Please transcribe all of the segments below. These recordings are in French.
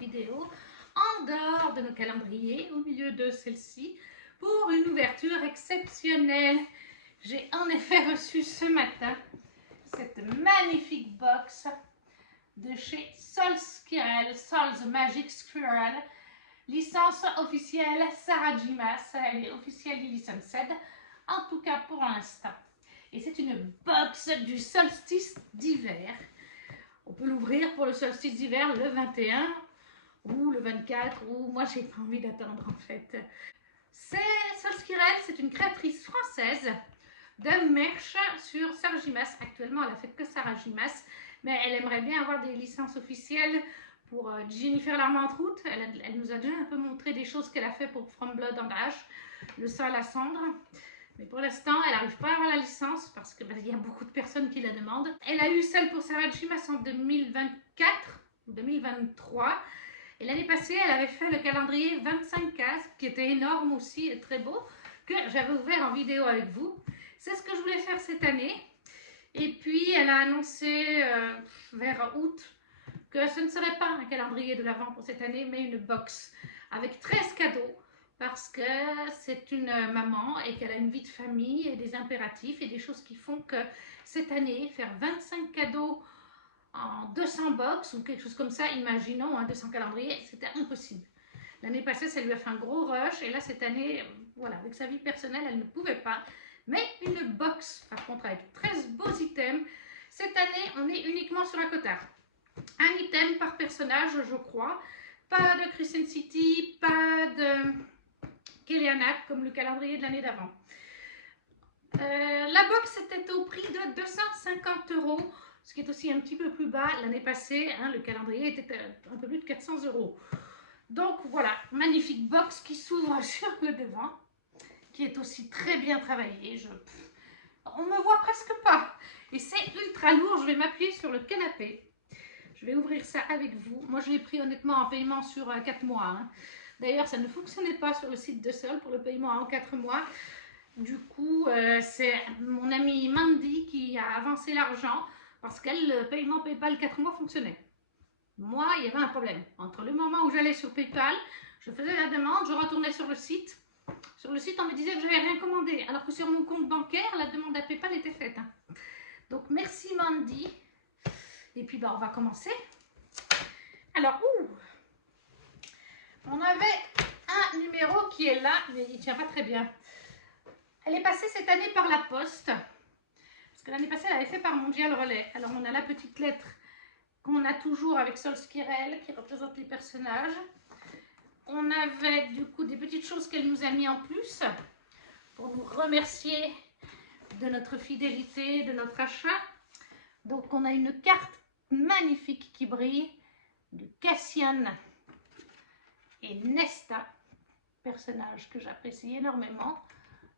vidéos en dehors de nos calendriers, au milieu de celle-ci, pour une ouverture exceptionnelle. J'ai en effet reçu ce matin cette magnifique box de chez Sol Squirrel, Sol's Magic Squirrel, licence officielle Sarah J. Maas, elle est officially licensed, en tout cas pour l'instant. Et c'est une box du solstice d'hiver. On peut l'ouvrir pour le solstice d'hiver le 21 ou le 24, ou moi j'ai pas envie d'attendre en fait. Sol Squirrel, c'est une créatrice française de merch sur Sarah J. Maas. Actuellement, elle a fait que Sarah J. Maas, mais elle aimerait bien avoir des licences officielles pour Jennifer l'Armentroute. Elle nous a déjà un peu montré des choses qu'elle a fait pour From Blood and Ash, le sol à cendre. Mais pour l'instant, elle n'arrive pas à avoir la licence parce qu'il y a beaucoup de personnes qui la demandent. Elle a eu celle pour Sarah J. Maas en 2024, 2023. Et l'année passée, elle avait fait le calendrier 25 cases, qui était énorme aussi et très beau, que j'avais ouvert en vidéo avec vous. C'est ce que je voulais faire cette année. Et puis, elle a annoncé vers août que ce ne serait pas un calendrier de l'Avent pour cette année, mais une box avec 13 cadeaux, parce que c'est une maman et qu'elle a une vie de famille et des impératifs et des choses qui font que cette année, faire 25 cadeaux en 200 box ou quelque chose comme ça, imaginons, 200 calendriers, c'était impossible. L'année passée, ça lui a fait un gros rush, et là, cette année, voilà, avec sa vie personnelle, elle ne pouvait pas. Mais une box, par contre, avec 13 beaux items. Cette année, on est uniquement sur la cotard. Un item par personnage, je crois. Pas de Crescent City, pas de Kellyanne, comme le calendrier de l'année d'avant. La box était au prix de 250 €, ce qui est aussi un petit peu plus bas. L'année passée, le calendrier était un peu plus de 400 €. Donc voilà, magnifique box qui s'ouvre sur le devant, qui est aussi très bien travaillée. On ne me voit presque pas. Et c'est ultra lourd, je vais m'appuyer sur le canapé. Je vais ouvrir ça avec vous. Moi, je l'ai pris honnêtement en paiement sur 4 mois. D'ailleurs, ça ne fonctionnait pas sur le site de Sol pour le paiement en 4 mois. Du coup, c'est mon amie Mandy qui a avancé l'argent parce qu'elle, le paiement PayPal 4 mois fonctionnait. Moi, il y avait un problème. Entre le moment où j'allais sur PayPal, je faisais la demande, je retournais sur le site. Sur le site, on me disait que je n'avais rien commandé, alors que sur mon compte bancaire, la demande à PayPal était faite. Donc, merci Mandy. Et puis, on va commencer. Alors, on avait un numéro qui est là, mais il ne tient pas très bien. Elle est passée cette année par la poste, parce que l'année passée, elle avait fait par Mondial Relais. Alors, on a la petite lettre qu'on a toujours avec Sol Squirrel, qui représente les personnages. On avait du coup des petites choses qu'elle nous a mis en plus, pour nous remercier de notre fidélité, de notre achat. Donc, on a une carte magnifique qui brille, de Cassian et Nesta, personnage que j'apprécie énormément.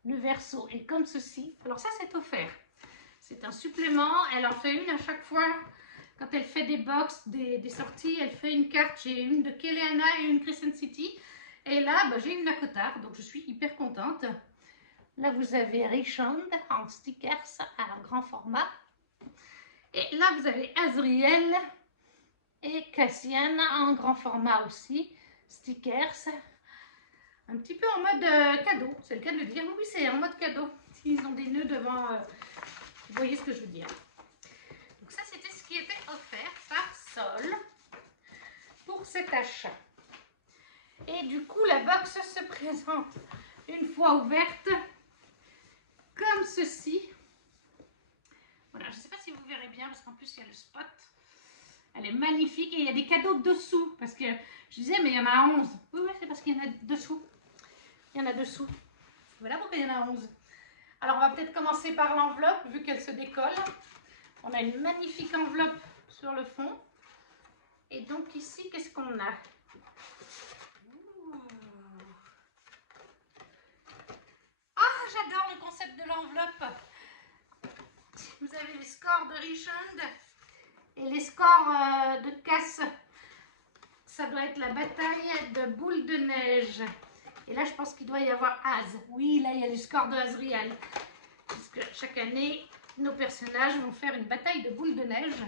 Le verso est comme ceci. Alors ça, c'est offert. C'est un supplément. Elle en fait une à chaque fois. Quand elle fait des box, des sorties, elle fait une carte. J'ai une de Kellyanne et une Crescent City. Et là, j'ai une Nakotard, donc je suis hyper contente. Là, vous avez Richand en stickers à grand format. Et là, vous avez Azriel et Cassian en grand format aussi. Stickers. Un petit peu en mode cadeau, c'est le cas de le dire. Oui, c'est en mode cadeau. S'ils ont des nœuds devant, vous voyez ce que je veux dire. Donc ça, c'était ce qui était offert par Sol pour cet achat. Et du coup, la box se présente une fois ouverte comme ceci. Voilà, je ne sais pas si vous verrez bien parce qu'en plus, il y a le spot. Elle est magnifique et il y a des cadeaux dessous parce que je disais, mais il y en a 11. Oui, c'est parce qu'il y en a dessous. Il y en a dessous. Voilà pourquoi il y en a 11. Alors, on va peut-être commencer par l'enveloppe, vu qu'elle se décolle. On a une magnifique enveloppe sur le fond. Et donc, ici, qu'est-ce qu'on a? Ah, j'adore le concept de l'enveloppe. Vous avez les scores de Richand et les scores de Cass. Ça doit être la bataille de boule de neige. Et là, je pense qu'il doit y avoir Az. Oui, là, il y a les scores de Azriel. Parce que chaque année, nos personnages vont faire une bataille de boules de neige.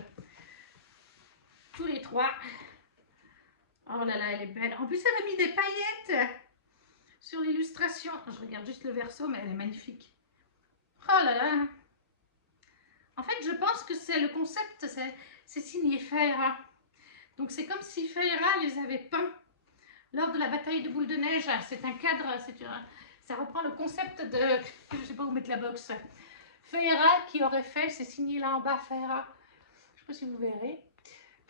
Tous les trois. Oh là là, elle est belle. En plus, elle a mis des paillettes sur l'illustration. Je regarde juste le verso, mais elle est magnifique. Oh là là. En fait, je pense que c'est le concept, c'est signé Fahera. Donc, c'est comme si Fahera les avait peints lors de la bataille de Boule de Neige. C'est un cadre, ça reprend le concept de, je ne sais pas où mettre la box. Fahera qui aurait fait, c'est signé là en bas, Fahera. Je ne sais pas si vous verrez.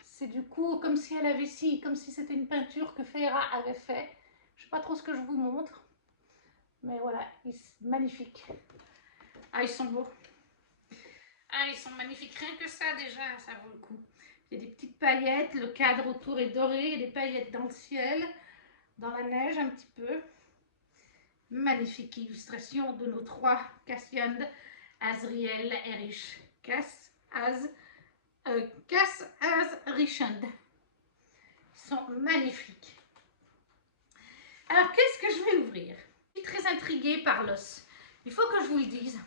C'est du coup comme si elle avait si, comme si c'était une peinture que Fahera avait fait. Je ne sais pas trop ce que je vous montre. Mais voilà, magnifique. Ah, ils sont beaux. Ah, ils sont magnifiques. Rien que ça, déjà, ça vaut le coup. Il y a des petites paillettes. Le cadre autour est doré. Il y a des paillettes dans le ciel, dans la neige un petit peu. Magnifique illustration de nos trois Cassian, Azriel, Erich. Cass, Az, Richand. Ils sont magnifiques. Alors, qu'est-ce que je vais ouvrir? Je suis très intriguée par l'os. Il faut que je vous le dise.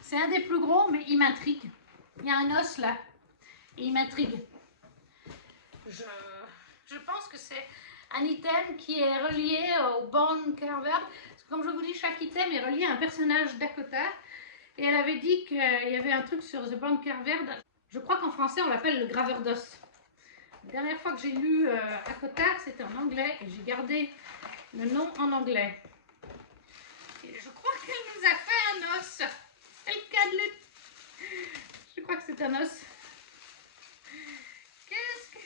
C'est un des plus gros, mais il m'intrigue. Il y a un os là, et il m'intrigue. Je pense que c'est un item qui est relié au Bone Carver. Comme je vous dis, chaque item est relié à un personnage Dakota. Et elle avait dit qu'il y avait un truc sur The Bone Carver. Je crois qu'en français, on l'appelle le graveur d'os. La dernière fois que j'ai lu Dakota, c'était en anglais. Et j'ai gardé le nom en anglais. Et je crois qu'elle nous a fait un os. C'est le cas de le... Je crois que c'est un os. Qu'est-ce que...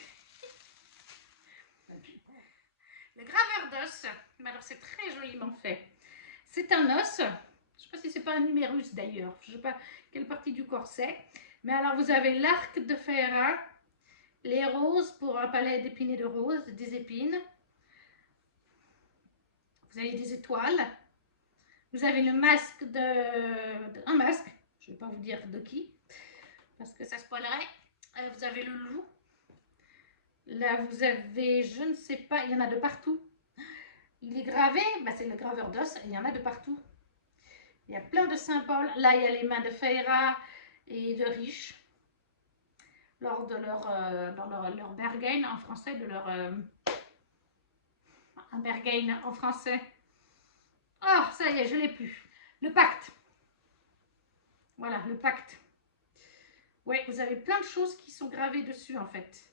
Le graveur d'os, mais alors c'est très joliment fait. C'est un os, je ne sais pas si c'est pas un numérus d'ailleurs, je ne sais pas quelle partie du corps c'est, mais alors vous avez l'arc de Fahera, les roses pour un palais d'épines et de roses, des épines, vous avez des étoiles, vous avez le masque un masque, je ne vais pas vous dire de qui, parce que ça spoilerait, vous avez le loup, là vous avez, je ne sais pas, il y en a de partout. Il est gravé, bah c'est le graveur d'os, il y en a de partout. Il y a plein de symboles. Là, il y a les mains de Fahera et de Rich lors de leur Berghain en français, de leur un Berghain en français. Oh, ça y est, je l'ai plus. Le pacte. Voilà, le pacte. Oui, vous avez plein de choses qui sont gravées dessus en fait,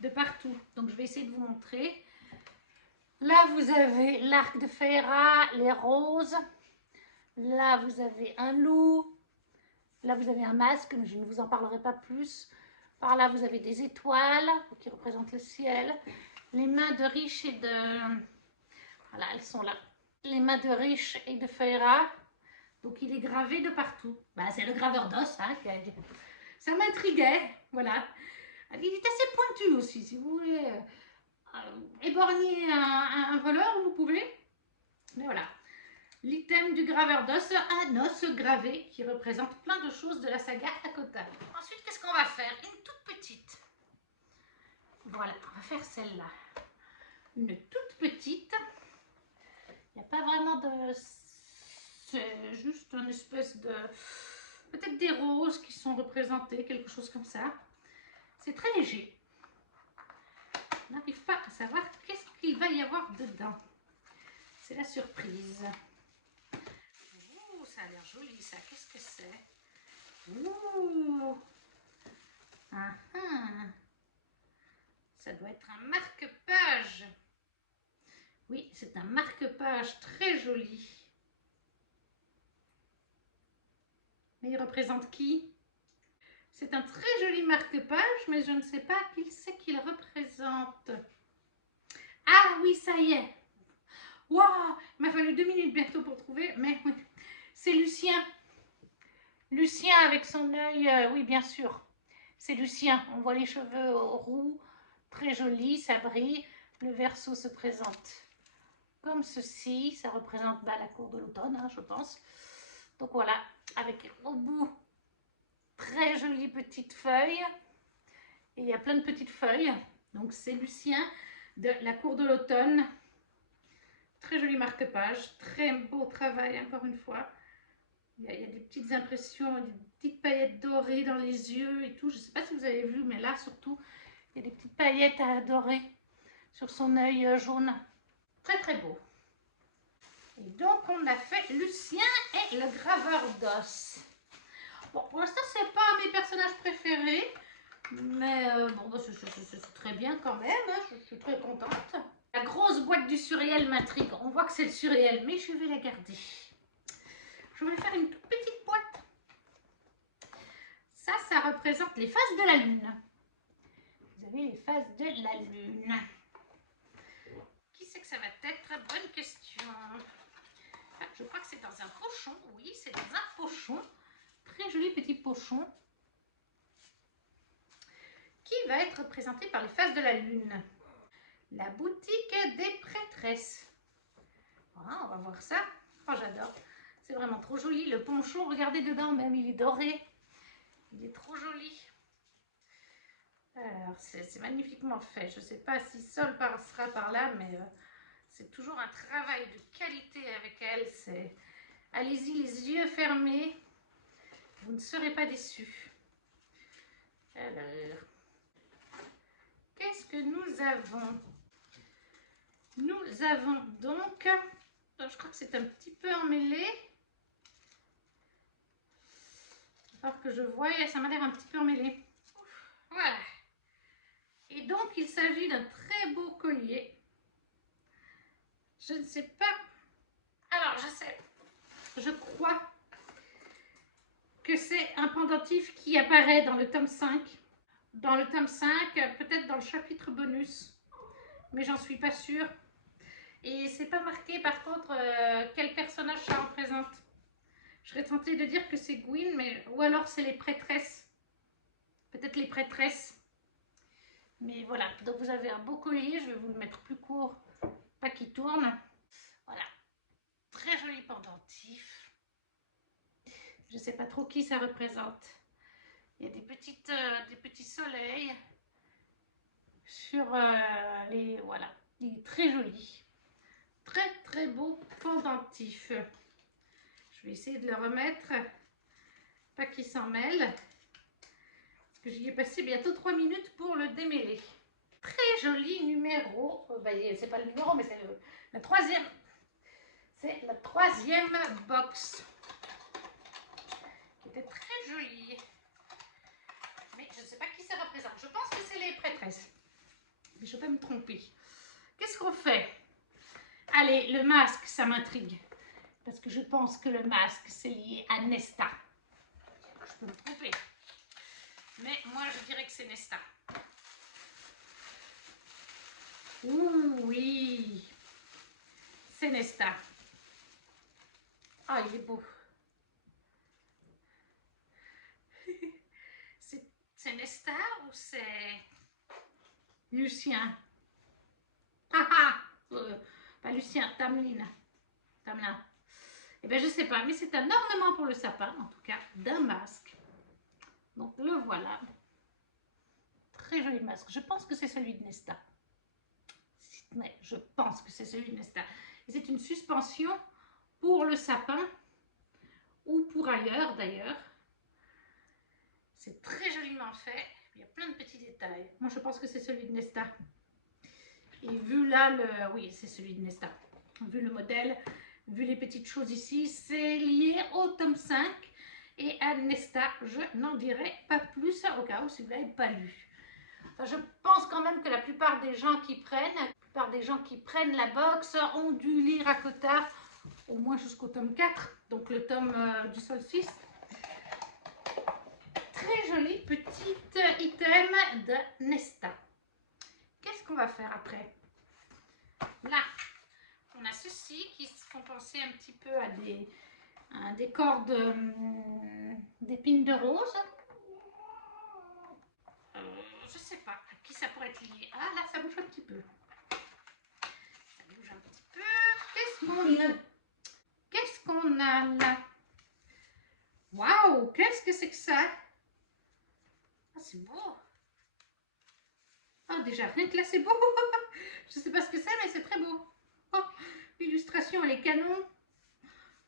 de partout. Donc, je vais essayer de vous montrer. Là, vous avez l'arc de Fahera, les roses. Là, vous avez un loup. Là, vous avez un masque, mais je ne vous en parlerai pas plus. Par là, vous avez des étoiles qui représentent le ciel. Les mains de Rich et de... Voilà, elles sont là. Les mains de Rich et de Fahera. Donc, il est gravé de partout. Bah, c'est le graveur d'os. Hein, ça m'intriguait. Voilà. Il est assez pointu aussi. Si vous voulez éborgner un voleur, vous pouvez. Mais voilà. L'item du graveur d'os, un os gravé qui représente plein de choses de la saga Dakota. Ensuite, qu'est-ce qu'on va faire? Une toute petite. Voilà, on va faire celle-là. Une toute petite. Il n'y a pas vraiment de... C'est juste une espèce de... Peut-être des roses qui sont représentées, quelque chose comme ça. C'est très léger. On n'arrive pas à savoir qu'est-ce qu'il va y avoir dedans. C'est la surprise. Ouh, ça a l'air joli ça. Qu'est-ce que c'est? Ouh. Ah ah. Ça doit être un marque-page. Oui, c'est un marque-page très joli. Mais il représente qui? C'est un très joli marque-page, mais je ne sais pas qui c'est qu'il représente. Ah oui, ça y est. Waouh, il m'a fallu 2 minutes bientôt pour trouver, mais oui. C'est Lucien. Lucien avec son œil, oui, bien sûr. C'est Lucien. On voit les cheveux roux, très jolis, ça brille. Le verso se présente comme ceci. Ça représente la cour de l'automne, hein, je pense. Donc voilà, avec au bout, très jolies petites feuilles. Et il y a plein de petites feuilles. Donc c'est Lucien de la cour de l'automne. Très joli marque-page, très beau travail encore une fois. Il y a des petites impressions, des petites paillettes dorées dans les yeux et tout. Je ne sais pas si vous avez vu, mais là surtout, il y a des petites paillettes à adorer sur son œil jaune. Très très beau. Et donc on a fait Lucien et le graveur d'os. Bon, pour l'instant c'est pas mes personnages préférés, mais bon, bah, c'est très bien quand même, hein, je suis très contente. La grosse boîte du surréel m'intrigue, on voit que c'est le surréel, mais je vais la garder. Je vais faire une toute petite boîte. Ça représente les phases de la lune. Vous avez les phases de la lune. Qui c'est que ça va être? Bonne question. Ah, je crois que c'est dans un pochon. Oui, c'est dans un pochon. Très joli petit pochon. Qui va être représenté par les phases de la lune. La boutique des prêtresses. Voilà, on va voir ça. Oh, j'adore. C'est vraiment trop joli. Le ponchon, regardez dedans même, il est doré. Il est trop joli. Alors, c'est magnifiquement fait. Je ne sais pas si Sol passera par là, mais c'est toujours un travail de qualité avec elle. Allez-y les yeux fermés. Vous ne serez pas déçus. Alors, qu'est-ce que nous avons? Nous avons donc, je crois que c'est un petit peu emmêlé. Il va falloir que je voie, ça m'a l'air un petit peu emmêlé. Voilà. Et donc, il s'agit d'un très beau collier. Je ne sais pas. Alors, je crois que c'est un pendentif qui apparaît dans le tome 5. Dans le tome 5, peut-être dans le chapitre bonus. Mais j'en suis pas sûre. Et c'est pas marqué par contre quel personnage ça représente. Je serais tentée de dire que c'est Gwyn, mais ou alors c'est les prêtresses. Peut-être les prêtresses. Mais voilà, donc vous avez un beau collier, je vais vous le mettre plus court, pas qu'il tourne. Voilà, très joli pendentif. Je ne sais pas trop qui ça représente. Il y a des petits soleils sur les... Voilà, il est très joli. Très très beau pendentif. Je vais essayer de le remettre, pas qu'il s'en mêle. Parce que j'y ai passé bientôt 3 minutes pour le démêler. Très joli numéro. C'est pas le numéro, mais c'est la troisième. C'est la troisième box. Qui était très jolie. Mais je ne sais pas qui ça représente. Je pense que c'est les prêtresses. Mais je ne vais pas me tromper. Qu'est-ce qu'on fait? Allez, le masque, ça m'intrigue. Parce que je pense que le masque, c'est lié à Nesta. Je peux me tromper. Mais moi, je dirais que c'est Nesta. Ouh, oui. C'est Nesta. Ah, il est beau. C'est Nesta ou c'est Lucien? Pas Lucien, Tamlin. Eh bien, je ne sais pas, mais c'est un ornement pour le sapin, en tout cas, d'un masque. Donc, le voilà. Très joli masque. Je pense que c'est celui de Nesta. Mais je pense que c'est celui de Nesta. Et c'est une suspension pour le sapin ou pour ailleurs, d'ailleurs. C'est très joliment fait. Il y a plein de petits détails. Moi, je pense que c'est celui de Nesta. Et vu là, oui, c'est celui de Nesta. Vu le modèle, vu les petites choses ici, c'est lié au tome 5. Et à Nesta, je n'en dirai pas plus au cas où si vous ne l'avez pas lu. Enfin, je pense quand même que la plupart des gens qui prennent la box ont dû lire Akota au moins jusqu'au tome 4, donc le tome du solstice. Très joli petit item de Nesta. Qu'est-ce qu'on va faire après? Là, on a ceci qui font penser un petit peu à des cordes d'épines de rose. Je sais pas à qui ça pourrait être lié. Ah là, ça bouge un petit peu. Ça bouge un petit peu. Qu'est-ce qu'on a là? Waouh, qu'est-ce que c'est que ça? Ah, c'est beau. Ah, déjà, rien que là, c'est beau. Je sais pas ce que c'est, mais c'est très beau. Oh, l'illustration, elle est canon.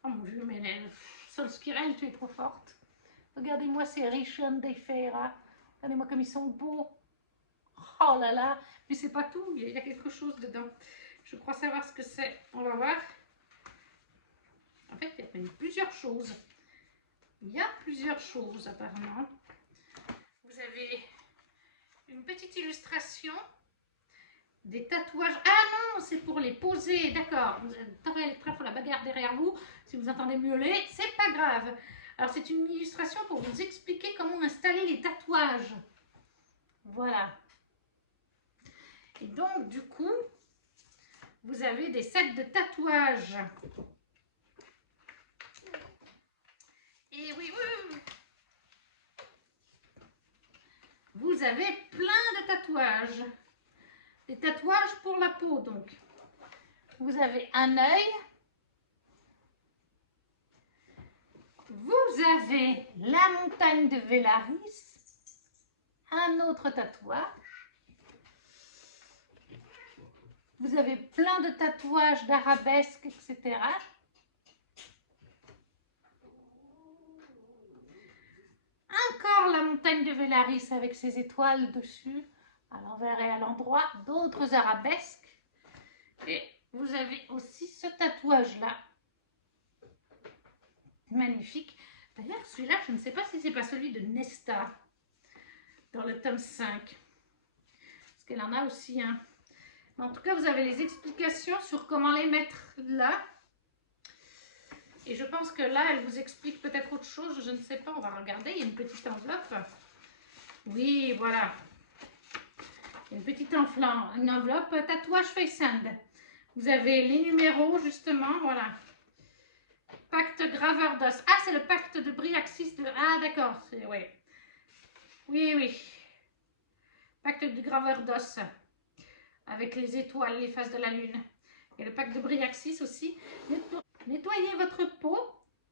Oh mon Dieu, mais Solskirel, tu es trop forte. Regardez-moi ces Richon des Feira. Regardez-moi comme ils sont beaux. Oh là là, mais c'est pas tout, il y a quelque chose dedans. Je crois savoir ce que c'est. On va voir. En fait, il y a même plusieurs choses. Il y a plusieurs choses apparemment. Vous avez une petite illustration des tatouages. Ah non, c'est pour les poser, d'accord. Vous avez très pour la bagarre derrière vous. Si vous entendez miauler, c'est pas grave. Alors c'est une illustration pour vous expliquer comment installer les tatouages. Voilà. Et donc du coup, vous avez des sets de tatouages. Et oui, oui. Vous avez plein de tatouages. Des tatouages pour la peau, donc. Vous avez un œil. Vous avez la montagne de Vélaris. Un autre tatouage. Vous avez plein de tatouages d'arabesques, etc. Encore la montagne de Vélaris avec ses étoiles dessus, à l'envers et à l'endroit. D'autres arabesques. Et vous avez aussi ce tatouage-là. Magnifique. D'ailleurs, celui-là, je ne sais pas si c'est pas celui de Nesta dans le tome 5. Parce qu'elle en a aussi un. Mais en tout cas, vous avez les explications sur comment les mettre là. Et je pense que là, elle vous explique peut-être autre chose. Je ne sais pas, on va regarder. Il y a une petite enveloppe. Oui, voilà. Il y a une petite enveloppe tatouage Faysand. Vous avez les numéros, justement, voilà. Pacte graveur d'os. Ah, c'est le pacte de Bryaxis. Ah, d'accord. Ouais. Oui, oui. Pacte du graveur d'os. Avec les étoiles, les faces de la lune. Et le pacte de Bryaxis aussi. Nettoyez votre peau.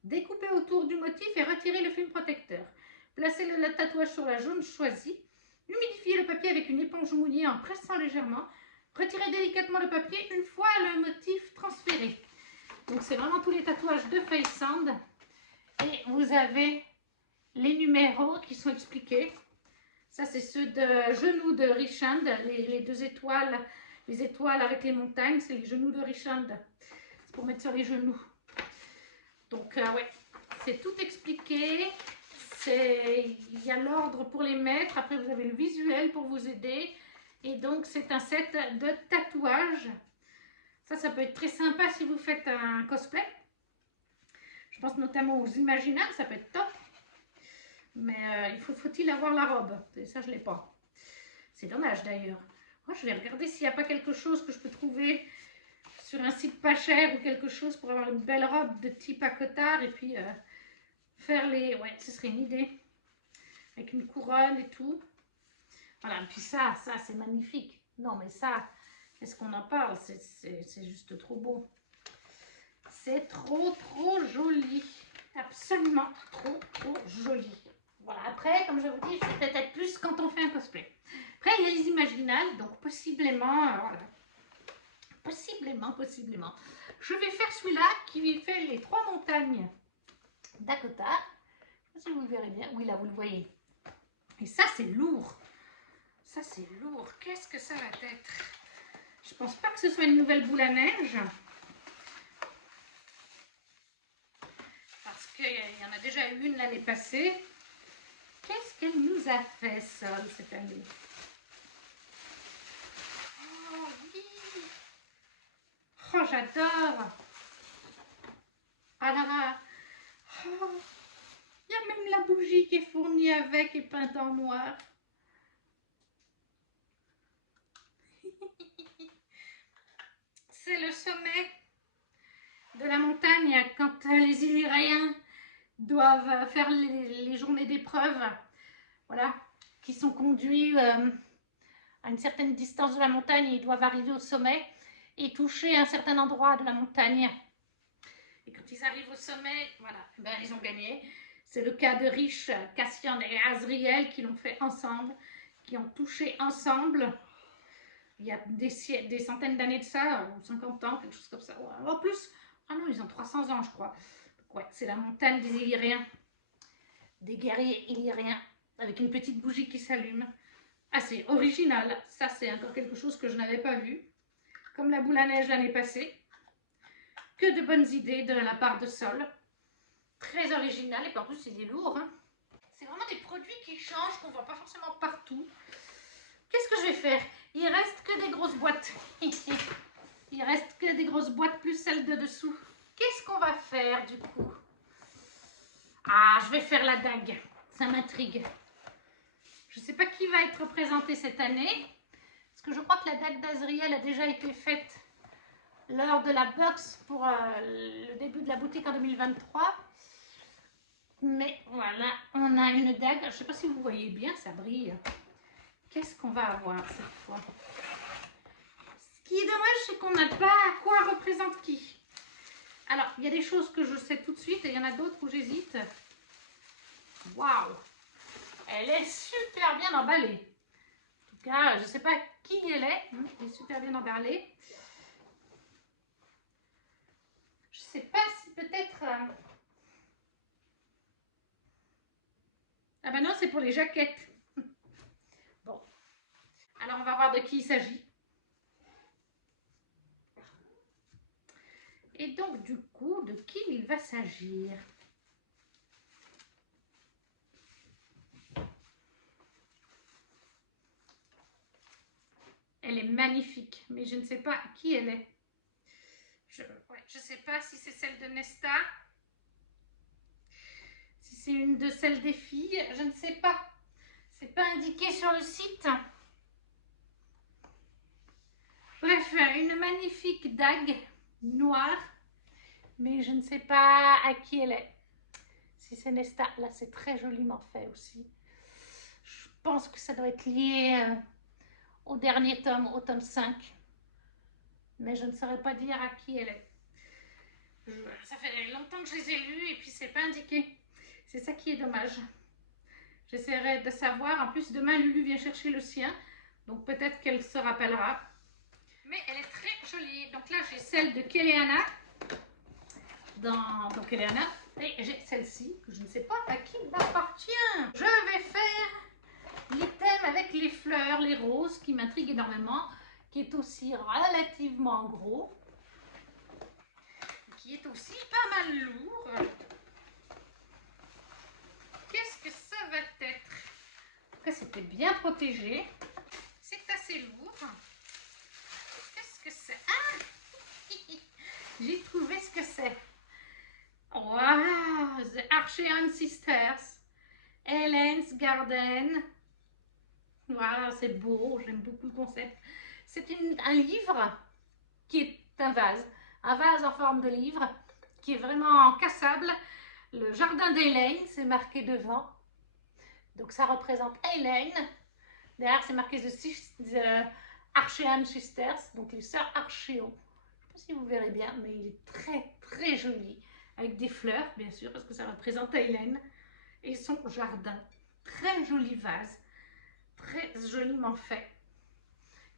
Découpez autour du motif et retirez le film protecteur. Placez le tatouage sur la zone choisie. Humidifiez le papier avec une éponge mouillée en pressant légèrement. Retirez délicatement le papier une fois le motif transféré. Donc c'est vraiment tous les tatouages de Faysand. Et vous avez les numéros qui sont expliqués. Ça c'est ceux de genoux de Richand, les deux étoiles, les étoiles avec les montagnes, c'est les genoux de Richand. C'est pour mettre sur les genoux. Donc ouais, c'est tout expliqué. Il y a l'ordre pour les mettre. Après vous avez le visuel pour vous aider. Et donc c'est un set de tatouages. Ça peut être très sympa si vous faites un cosplay. Je pense notamment aux imaginables, ça peut être top. Mais faut-il avoir la robe? Et ça, je ne l'ai pas. C'est dommage d'ailleurs. Moi, je vais regarder s'il n'y a pas quelque chose que je peux trouver sur un site pas cher ou quelque chose pour avoir une belle robe de type à cotard et puis faire les... Ouais, ce serait une idée. Avec une couronne et tout. Voilà, et puis ça c'est magnifique. Non, mais ça, est-ce qu'on en parle? C'est juste trop beau. C'est trop joli. Absolument trop joli. Voilà, après, comme je vous dis, c'est peut-être plus quand on fait un cosplay. Après, il y a les imaginales, donc possiblement, voilà. Possiblement. Je vais faire celui-là qui fait les 3 montagnes d'Akota. Je ne sais pas si vous le verrez bien. Oui, là, vous le voyez. Et ça, c'est lourd. Ça, c'est lourd. Qu'est-ce que ça va être? Je pense pas que ce soit une nouvelle boule à neige. Parce qu'il y en a déjà eu une l'année passée. Qu'est-ce qu'elle nous a fait, Sol, cette année? Oh oui! Oh, j'adore! Alors, oh, il y a même la bougie qui est fournie avec et peinte en noir. C'est le sommet de la montagne quand les Illyriens doivent faire les journées d'épreuve. Voilà, qui sont conduits à une certaine distance de la montagne, ils doivent arriver au sommet et toucher un certain endroit de la montagne. Et quand ils arrivent au sommet, voilà, ben, ils ont gagné. C'est le cas de Riche, Cassian et Azriel qui l'ont fait ensemble, qui ont touché ensemble. Il y a des centaines d'années de ça, ou 50 ans, quelque chose comme ça. En plus, ah non, ils ont 300 ans, je crois. Donc, ouais, c'est la montagne des Illyriens, des guerriers illyriens, avec une petite bougie qui s'allume. Ah, c'est original. Ça, c'est encore quelque chose que je n'avais pas vu. Comme la boule à neige l'année passée. Que de bonnes idées de la part de Sol. Très original. Et puis en plus, c'est des lourds. Hein. C'est vraiment des produits qui changent, qu'on ne voit pas forcément partout. Qu'est-ce que je vais faire? Il reste que des grosses boîtes. Il reste que des grosses boîtes plus celles de dessous. Qu'est-ce qu'on va faire du coup? Ah, je vais faire la dague. Ça m'intrigue. Je ne sais pas qui va être représenté cette année. Parce que je crois que la dague d'Azriel a déjà été faite lors de la box pour le début de la boutique en 2023. Mais voilà, on a une dague. Je ne sais pas si vous voyez bien, ça brille. Qu'est-ce qu'on va avoir cette fois? Ce qui est dommage, c'est qu'on n'a pas quoi représente qui. Alors, il y a des choses que je sais tout de suite et il y en a d'autres où j'hésite. Waouh! Elle est super bien emballée. En tout cas, je ne sais pas qui elle est. Elle est super bien emballée. Je ne sais pas si peut-être... Ah ben non, c'est pour les jaquettes. Bon. Alors, on va voir de qui il s'agit. Et donc, du coup, de qui il va s'agir? Elle est magnifique, mais je ne sais pas qui elle est. Je ne sais pas si c'est celle de Nesta, si c'est une de celles des filles, je ne sais pas. C'est pas indiqué sur le site. Bref, une magnifique dague noire, mais je ne sais pas à qui elle est. Si c'est Nesta, là c'est très joliment fait aussi. Je pense que ça doit être lié au dernier tome, au tome 5. Mais je ne saurais pas dire à qui elle est. Ça fait longtemps que je les ai lus et puis c'est pas indiqué. C'est ça qui est dommage. J'essaierai de savoir. En plus, demain, Lulu vient chercher le sien. Donc peut-être qu'elle se rappellera. Mais elle est très jolie. Donc là, j'ai celle de Keleana. Donc Keleana. Et j'ai celle-ci, que je ne sais pas à qui elle appartient. Je vais faire l'item avec les fleurs, les roses, qui m'intrigue énormément. Qui est aussi relativement gros. Qui est aussi pas mal lourd. Qu'est-ce que ça va être? En tout cas, c'était bien protégé. C'est assez lourd. Qu'est-ce que c'est? Ah! J'ai trouvé ce que c'est. Wow! The Archean Sisters. Helen's Garden. Voilà, c'est beau. J'aime beaucoup le concept. C'est un livre qui est un vase. Un vase en forme de livre qui est vraiment cassable. Le jardin d'Hélène, c'est marqué devant. Donc ça représente Hélène. Derrière, c'est marqué The Archean Sisters, donc les sœurs Archéon. Je ne sais pas si vous verrez bien, mais il est très très joli. Avec des fleurs, bien sûr, parce que ça représente Hélène. Et son jardin. Très joli vase. Très joliment fait.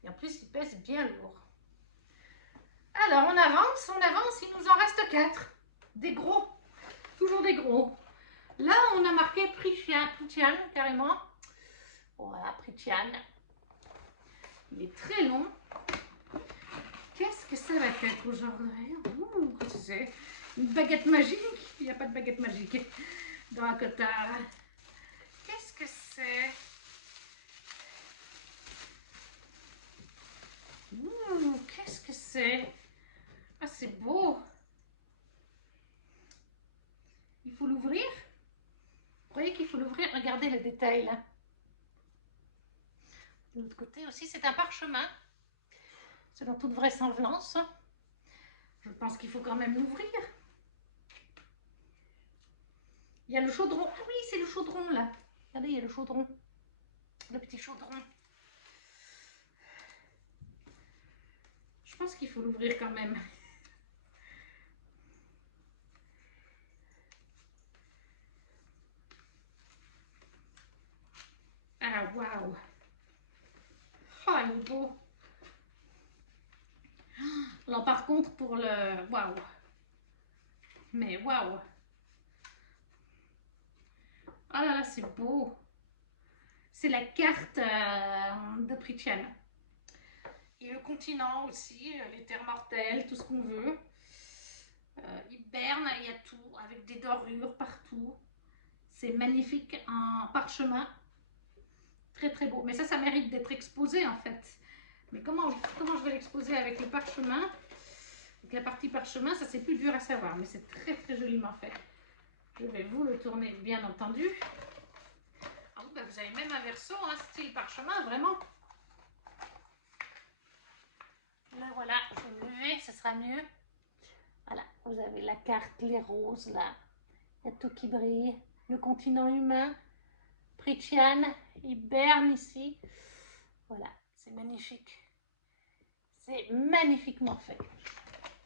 Et en plus, il pèse bien lourd. Alors, on avance, il nous en reste 4. Des gros. Toujours des gros. Là, on a marqué Prithian, carrément. Voilà, Prithian. Il est très long. Qu'est-ce que ça va être aujourd'hui? Ouh, qu'est-ce que c'est? Une baguette magique? Il n'y a pas de baguette magique dans la Cota. Qu'est-ce que c'est? Ouh, qu'est-ce que c'est? Ah, c'est beau. Il faut l'ouvrir. Vous voyez qu'il faut l'ouvrir. Regardez le détail là. De l'autre côté aussi, c'est un parchemin. Selon toute vraisemblance. Je pense qu'il faut quand même l'ouvrir. Il y a le chaudron. Ah oui, c'est le chaudron là. Regardez, il y a le chaudron. Le petit chaudron. Je pense qu'il faut l'ouvrir quand même. Ah, waouh. Oh, il est beau. Alors, par contre, pour le... Waouh. Mais waouh. Oh là là, c'est beau. C'est la carte de Pritchard. Et le continent aussi, les terres mortelles, tout ce qu'on veut. Hiberne, il y a tout, avec des dorures partout. C'est magnifique en parchemin. Très très beau. Mais ça mérite d'être exposé en fait. Mais comment je vais l'exposer avec le parchemin? Donc la partie parchemin, ça c'est plus dur à savoir. Mais c'est très très joliment fait. Je vais vous le tourner bien entendu. Ah oui, bah vous avez même un verso, hein, style parchemin, vraiment. Là voilà, je vais me lever, ce sera mieux. Voilà, vous avez la carte, les roses là. Il y a tout qui brille. Le continent humain. Pritchard, hiberne ici. Voilà, c'est magnifique. C'est magnifiquement fait.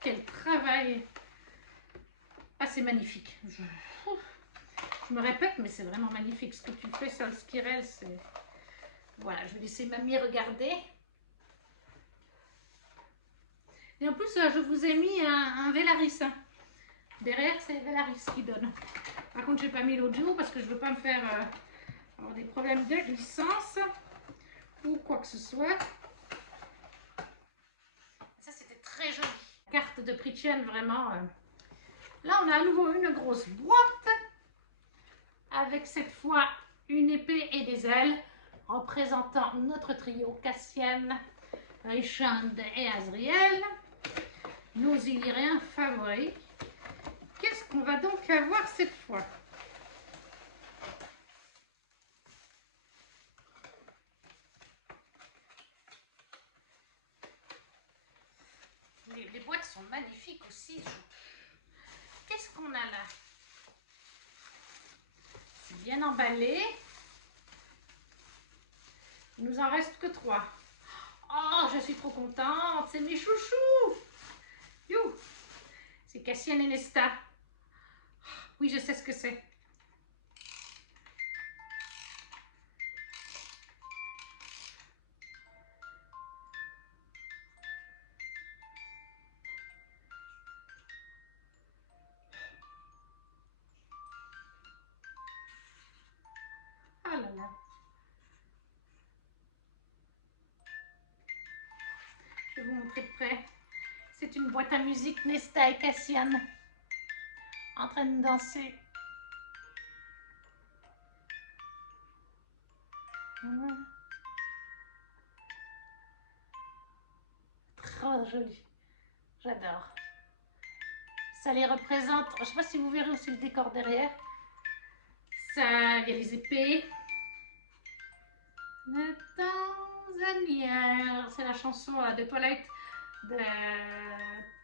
Quel travail! Ah, c'est magnifique. Je me répète, mais c'est vraiment magnifique. Ce que tu fais, Sol Skirel, c'est... Voilà, je vais laisser mamie regarder. Et en plus, je vous ai mis un Velaris. Hein. Derrière, c'est Velaris qui donne. Par contre, j'ai pas mis l'autre jour parce que je veux pas me faire avoir des problèmes de licence ou quoi que ce soit. Ça, c'était très joli. Carte de Pritchard, vraiment. Là, on a à nouveau une grosse boîte avec cette fois une épée et des ailes représentant notre trio Cassian, Richand et Azriel, nos Illyriens favoris. Qu'est-ce qu'on va donc avoir cette fois? Les boîtes sont magnifiques aussi. Qu'est-ce qu'on a là? C'est bien emballé. Il nous en reste que 3. Oh, je suis trop contente. C'est mes chouchous. You. C'est Cassian et Nesta. Oui, je sais ce que c'est. Ah là là. Je vais vous montrer de près. C'est une boîte à musique Nesta et Cassian en train de danser. Trop joli. J'adore. Ça les représente. Je ne sais pas si vous verrez aussi le décor derrière. Ça, il y a les épées. Le Tanzania. C'est la chanson de Twilight de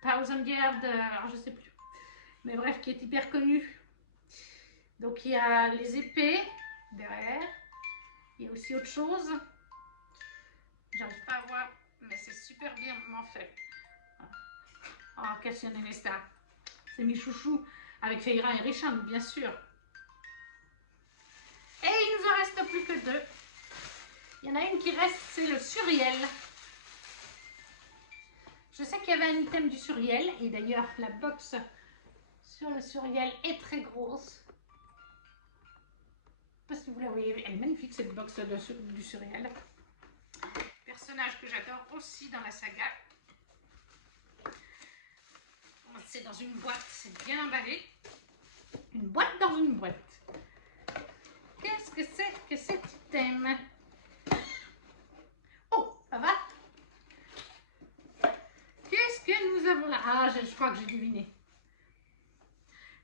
Thousand Years de... Alors, je sais plus. Mais bref, qui est hyper connue. Donc il y a les épées derrière. Il y a aussi autre chose. J'arrive pas à voir, mais c'est super bien fait. Oh, Cassian et Nesta. C'est mes chouchous. Avec Feyre et Richard, bien sûr. Et il nous en reste plus que 2. Il y en a une qui reste, c'est le Suriel. Je sais qu'il y avait un item du Suriel. Et d'ailleurs, la box sur le Suriel est très grosse. Je ne sais pas si vous la voyez. Elle est magnifique, cette box du Suriel. Personnage que j'adore aussi dans la saga. C'est dans une boîte, c'est bien emballé. Une boîte dans une boîte. Qu'est-ce que c'est que cet item? Oh, ça va? Qu'est-ce que nous avons là? Ah, je crois que j'ai deviné.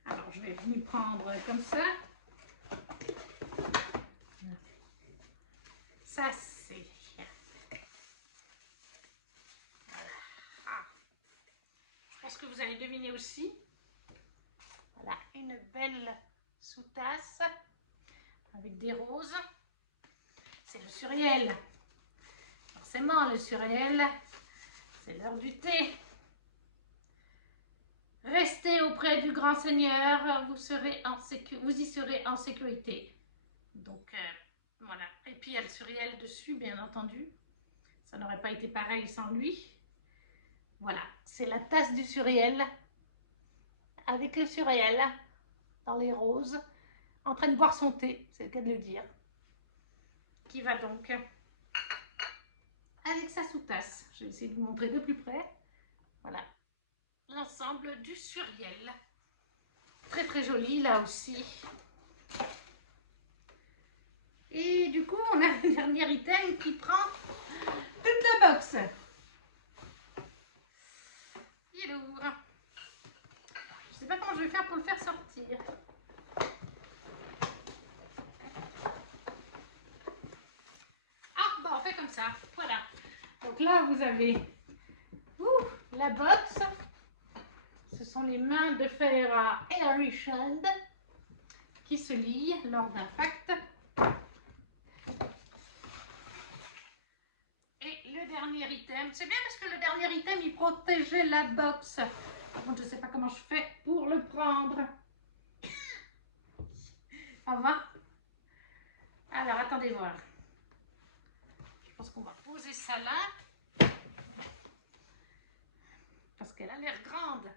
Alors, je vais m'y prendre comme ça. Ça, c'est... Ah. Je pense que vous allez deviner aussi. Voilà, une belle sous-tasse avec des roses. C'est le Suriel. Forcément, le Suriel, c'est l'heure du thé. Restez auprès du grand seigneur, vous y serez en sécurité. Donc, voilà. Et puis, il y a le Suriel dessus, bien entendu. Ça n'aurait pas été pareil sans lui. Voilà, c'est la tasse du Suriel, avec le Suriel, dans les roses, en train de boire son thé, c'est le cas de le dire. qui va donc avec sa sous-tasse. Je vais essayer de vous montrer de plus près. Voilà, l'ensemble du Suriel. Très très joli là aussi. Et du coup, on a le dernier item qui prend toute la box. Il ouvre. Je sais pas comment je vais faire pour le faire sortir. Ah, bah on fait comme ça. Voilà. Donc là, vous avez la box. Ce sont les mains de fer à Airishand qui se lient lors d'impact. Et le dernier item, c'est bien parce que le dernier item, il protégeait la box. Par contre, je ne sais pas comment je fais pour le prendre. Ça va? Alors, attendez voir. Je pense qu'on va poser ça là. Parce qu'elle a l'air grande.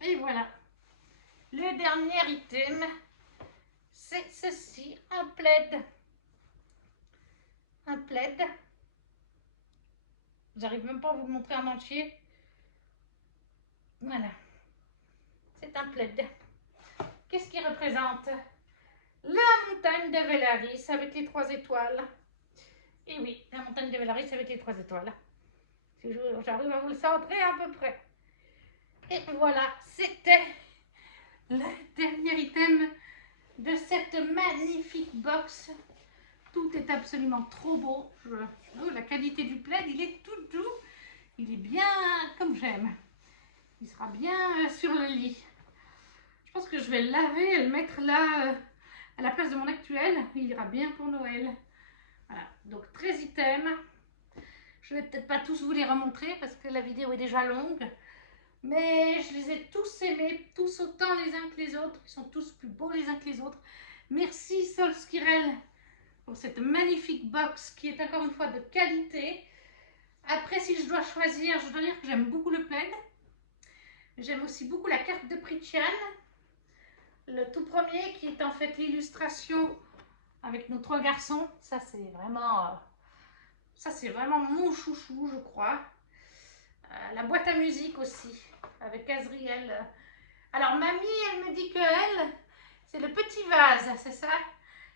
Et voilà. Le dernier item, c'est ceci, un plaid. Un plaid. J'arrive même pas à vous le montrer en entier. Voilà. C'est un plaid. Qu'est-ce qu'il représente? La montagne de Velaris avec les 3 étoiles. Et oui, la montagne de Velaris avec les 3 étoiles. Si j'arrive à vous le centrer à peu près. Et voilà, c'était le dernier item de cette magnifique box. Tout est absolument trop beau. La qualité du plaid, il est tout doux. Il est bien comme j'aime. Il sera bien sur le lit. Je pense que je vais le laver et le mettre là à la place de mon actuel. Il ira bien pour Noël. Voilà, donc 13 items. Je ne vais peut-être pas tous vous les remontrer parce que la vidéo est déjà longue. Mais je les ai tous aimés, tous autant les uns que les autres. Ils sont tous plus beaux les uns que les autres. Merci Sol Skirel pour cette magnifique box qui est encore une fois de qualité. Après, si je dois choisir, je dois dire que j'aime beaucoup le plaid. J'aime aussi beaucoup la carte de Prithian. Le tout premier qui est en fait l'illustration avec nos 3 garçons. Ça c'est vraiment mon chouchou, je crois. La boîte à musique aussi, avec Azriel. Alors mamie, elle me dit que elle, c'est le petit vase, c'est ça?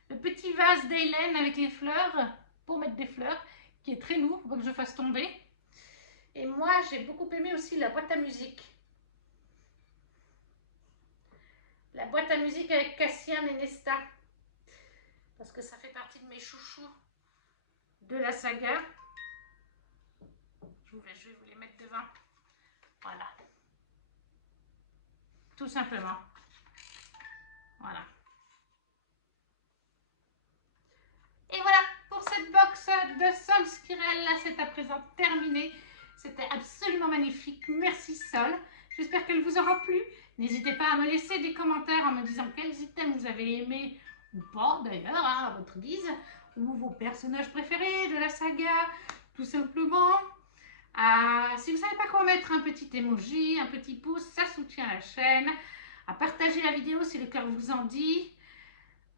Le petit vase d'Hélène avec les fleurs, pour mettre des fleurs, qui est très lourd, faut pas que je fasse tomber. Et moi, j'ai beaucoup aimé aussi la boîte à musique. La boîte à musique avec Cassian et Nesta. Parce que ça fait partie de mes chouchous de la saga. Je vais vous les mettre devant. Voilà. Tout simplement. Voilà. Et voilà pour cette box de Sol Skirel. Là, c'est à présent terminé. C'était absolument magnifique. Merci Sol. J'espère qu'elle vous aura plu. N'hésitez pas à me laisser des commentaires en me disant quels items vous avez aimés ou pas d'ailleurs, hein, à votre guise. Ou vos personnages préférés de la saga, tout simplement. Si vous ne savez pas quoi mettre, un petit emoji, un petit pouce, ça soutient la chaîne. À partager la vidéo si le cœur vous en dit.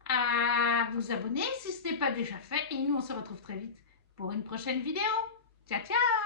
À vous abonner si ce n'est pas déjà fait. Et nous, on se retrouve très vite pour une prochaine vidéo. Ciao, ciao!